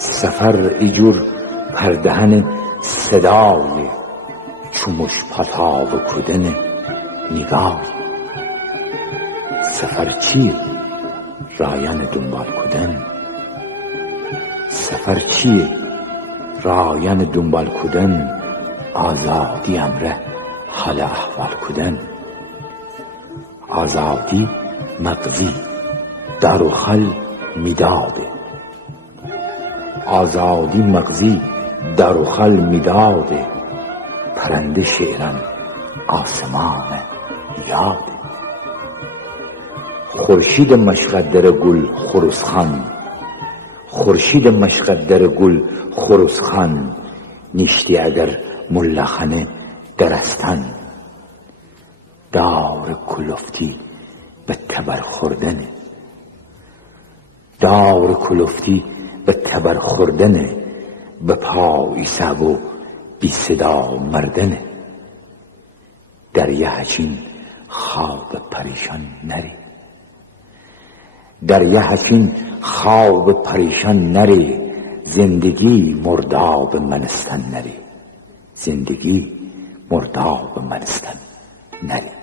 سفر ایجور پردهن صدای چومش پتاب کدن نگاه. سفر چیه راین دنبال کدن، سفر چیه راین دنبال کدن، آزادی امره حال احوال کدن. آزادی مغزی در و خل میداده، آزادی مغزی در و خل میداده، پرنده شعرم آسمان یاده. خورشید مشقد در گل خروسخان، خورشید مشقد در گل خروسخان، نیشتی اگر ملخنه درستن. دار کلفتی به تبر خوردنه، دار کلفتی به تبر خوردنه، به پای سب و بی صدا مردنه. در یه حشین خواب پریشان نری، در یه حشین خواب پریشان نری، زندگی مرداب منستن نری، زندگی مرداب منستن نری.